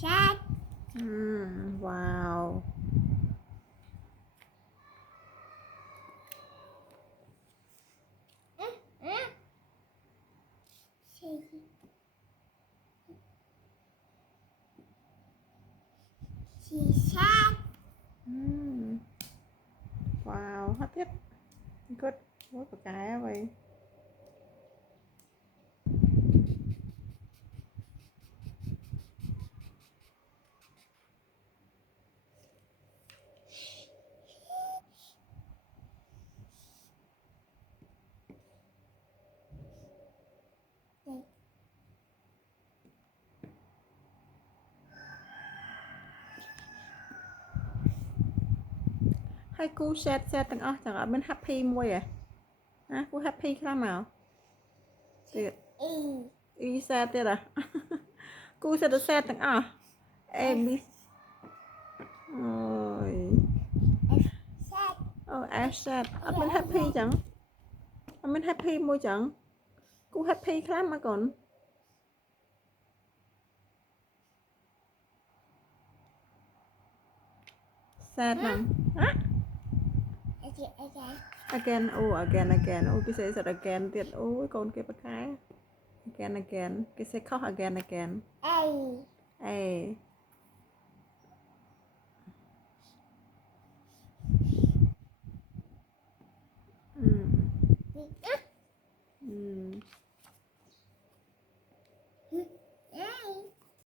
sad. Wow. She's sad. Wow, hết tiếp. Good. Ủa, có cái vậy. Hai cú setទាំងអស់chẳng ở bên happy មួយហ៎ណាគូ happy ខ្លាំងមកទៀត E set ទៀតហ៎គូ set ទាំងអស់ A B អូយ Sad. អូ F set អត់មាន happy ចឹងអត់មាន happy មួយចឹងគូ happy ខ្លាំងមកកូន set ហ្នឹងហ៎ again អូ again អូគេសេ set again ទៀតអូយកូនគេបកែ again គេសេខុស again A. A